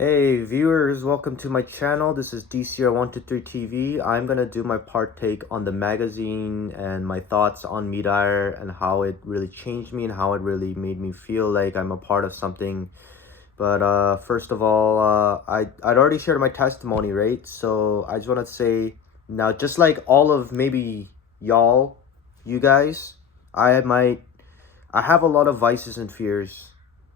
Hey viewers, welcome to my channel. This is DCR123 TV. I'm gonna do my partake on the magazine and my thoughts on Midar and how it really changed me and how it really made me feel like I'm a part of something. But first of all, I'd already shared my testimony, right? So I just want to say now, just like all of maybe you guys, I have a lot of vices and fears.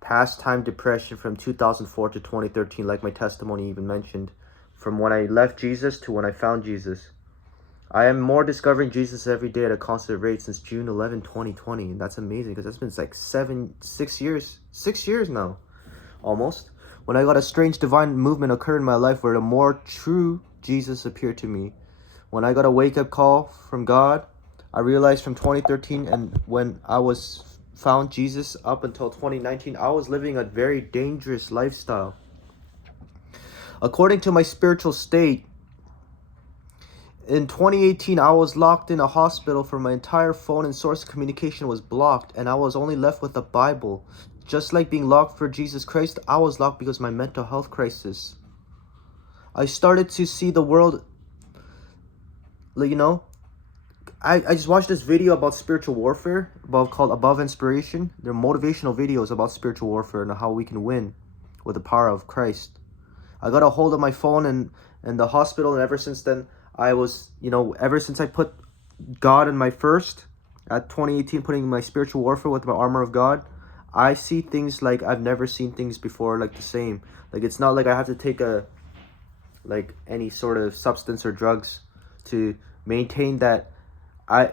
Pastime depression from 2004 to 2013, like my testimony even mentioned. From when I left Jesus to when I found Jesus. I am more discovering Jesus every day at a constant rate since June 11, 2020. And that's amazing because that's been like 6 years now, almost. When I got a strange divine movement occur in my life where a more true Jesus appeared to me. When I got a wake-up call from God, I realized from 2013 and when I was found Jesus up until 2019, I was living a very dangerous lifestyle. According to my spiritual state, in 2018, I was locked in a hospital for my entire phone and source of communication was blocked, and I was only left with a Bible. Just like being locked for Jesus Christ, I was locked because of my mental health crisis. I started to see the world, I just watched this video about spiritual warfare, called Above Inspiration. They're motivational videos about spiritual warfare and how we can win with the power of Christ. I got a hold of my phone and the hospital, and ever since then, ever since I put God in my first, at 2018, putting my spiritual warfare with my armor of God, I see things like I've never seen things before, like the same. Like, it's not like I have to take any sort of substance or drugs to maintain that.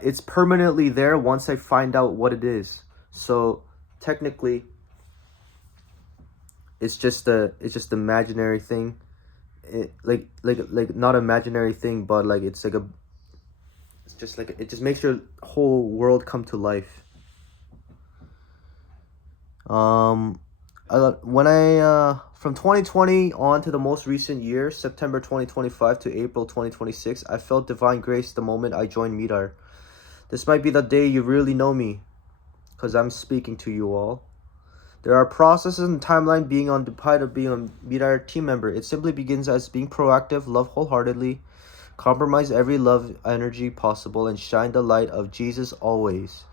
It's permanently there once I find out what it is. So technically, it's just a imaginary thing. Like not imaginary thing, but like it's just like it just makes your whole world come to life. From 2020 on to the most recent year, September 2025 to April 2026, I felt divine grace the moment I joined Midar. This might be the day you really know me, because I'm speaking to you all. There are processes and timeline being on the part of being a Midar team member. It simply begins as being proactive, love wholeheartedly, compromise every love energy possible, and shine the light of Jesus always.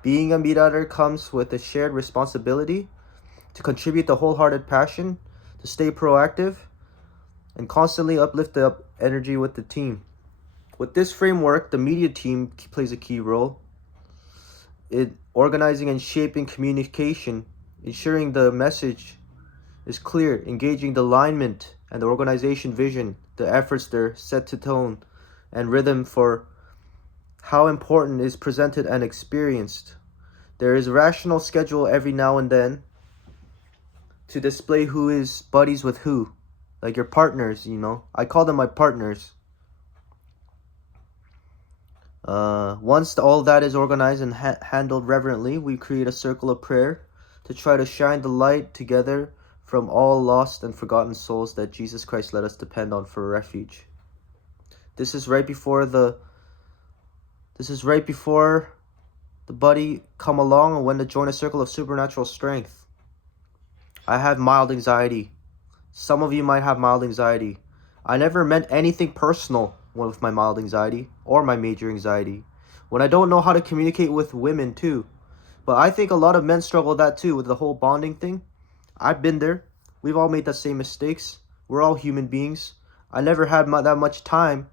Being a Midar comes with a shared responsibility to contribute the wholehearted passion, to stay proactive, and constantly uplift the energy with the team. With this framework, the media team plays a key role in organizing and shaping communication, ensuring the message is clear, engaging the alignment and the organization vision, the efforts there set to tone and rhythm for how important is presented and experienced. There is a rational schedule every now and then to display who is buddies with who, like your partners, I call them my partners. Once all that is organized and handled reverently, we create a circle of prayer to try to shine the light together from all lost and forgotten souls that Jesus Christ let us depend on for refuge. This is right before the buddy come along and when to join a circle of supernatural strength. I have mild anxiety. Some of you might have mild anxiety. I never meant anything personal with my mild anxiety or my major anxiety. When I don't know how to communicate with women too. But I think a lot of men struggle with that too, with the whole bonding thing. I've been there. We've all made the same mistakes. We're all human beings. I never had that much time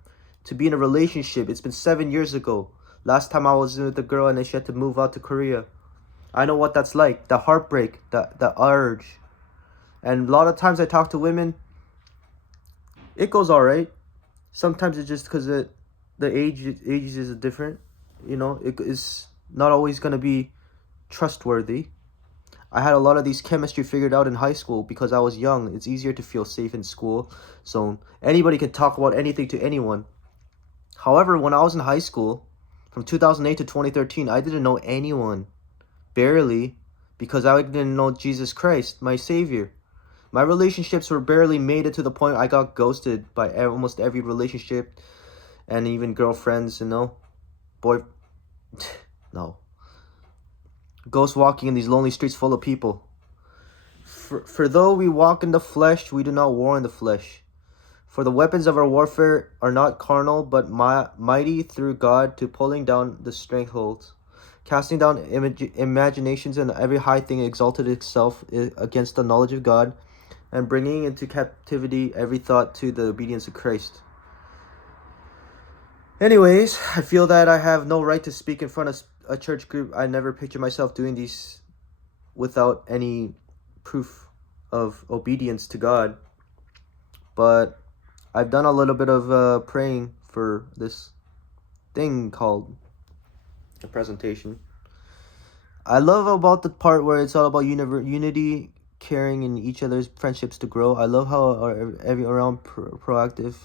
to be in a relationship. It's been 7 years ago. Last time I was with a girl and then she had to move out to Korea. I know what that's like. The heartbreak, the urge. And a lot of times I talk to women, it goes all right. Sometimes it's just because the ages is different. It is not always going to be trustworthy. I had a lot of these chemistry figured out in high school because I was young. It's easier to feel safe in school. So anybody can talk about anything to anyone. However, when I was in high school, from 2008 to 2013, I didn't know anyone. Barely. Because I didn't know Jesus Christ, my Savior. My relationships were barely made it to the point I got ghosted by almost every relationship and even girlfriends, Boy, no. Ghost walking in these lonely streets full of people. For though we walk in the flesh, we do not war in the flesh. For the weapons of our warfare are not carnal, but mighty through God to pulling down the strongholds, casting down imaginations and every high thing exalted itself against the knowledge of God, and bringing into captivity every thought to the obedience of Christ. Anyways, I feel that I have no right to speak in front of a church group. I never picture myself doing these without any proof of obedience to God. But I've done a little bit of praying for this thing called a presentation. I love about the part where it's all about unity, caring, and each other's friendships to grow. I love how every around proactive,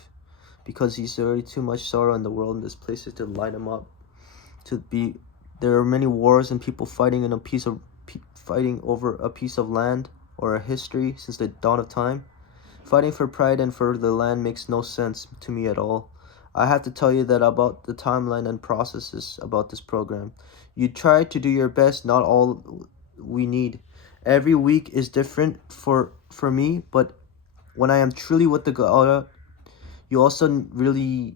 because he's already too much sorrow in the world, and this place is to light him up. There are many wars and people fighting fighting over a piece of land or a history since the dawn of time. Fighting for pride and for the land makes no sense to me at all. I have to tell you that about the timeline and processes about this program. You try to do your best, not all we need. Every week is different for me, but when I am truly with the God, you also really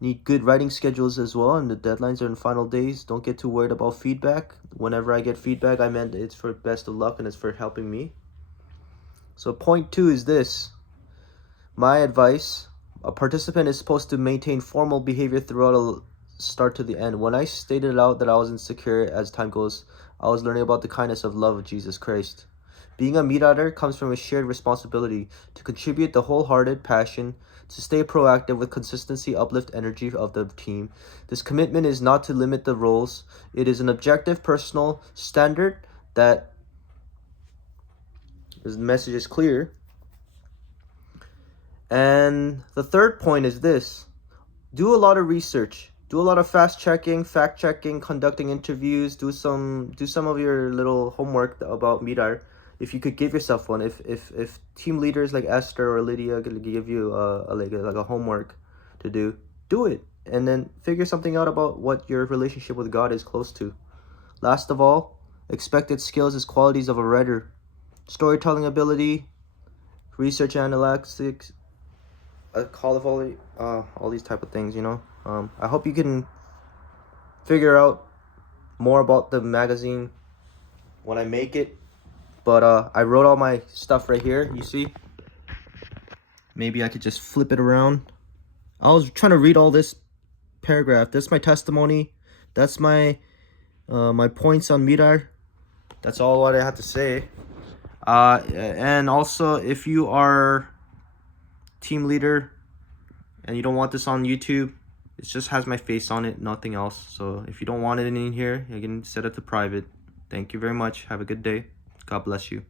need good writing schedules as well, and the deadlines are in final days. Don't get too worried about feedback. Whenever I get feedback, I meant it's for best of luck and it's for helping me. So point 2 is this. My advice, a participant is supposed to maintain formal behavior throughout a start to the end. When I stated out that I was insecure as time goes, I was learning about the kindness of love of Jesus Christ. Being a meat-eater comes from a shared responsibility to contribute the wholehearted passion, to stay proactive with consistency, uplift energy of the team. This commitment is not to limit the roles. It is an objective, personal standard that the message is clear. And the third point is this. Do a lot of research. Do a lot of fact checking, conducting interviews. Do some of your little homework about MEDAR. If you could give yourself one. If team leaders like Esther or Lydia could give you like a homework to do it. And then figure something out about what your relationship with God is close to. Last of all, expected skills is qualities of a writer. Storytelling ability, research analytics, all these type of things, you know. I hope you can figure out more about the magazine when I make it. But I wrote all my stuff right here, you see. Maybe I could just flip it around. I was trying to read all this paragraph. That's my testimony. That's my my points on Midar. That's all what I have to say. And also, if you are team leader and you don't want this on YouTube, it just has my face on it, nothing else. So if you don't want it in here, you can set it to private. Thank you very much. Have a good day. God bless you.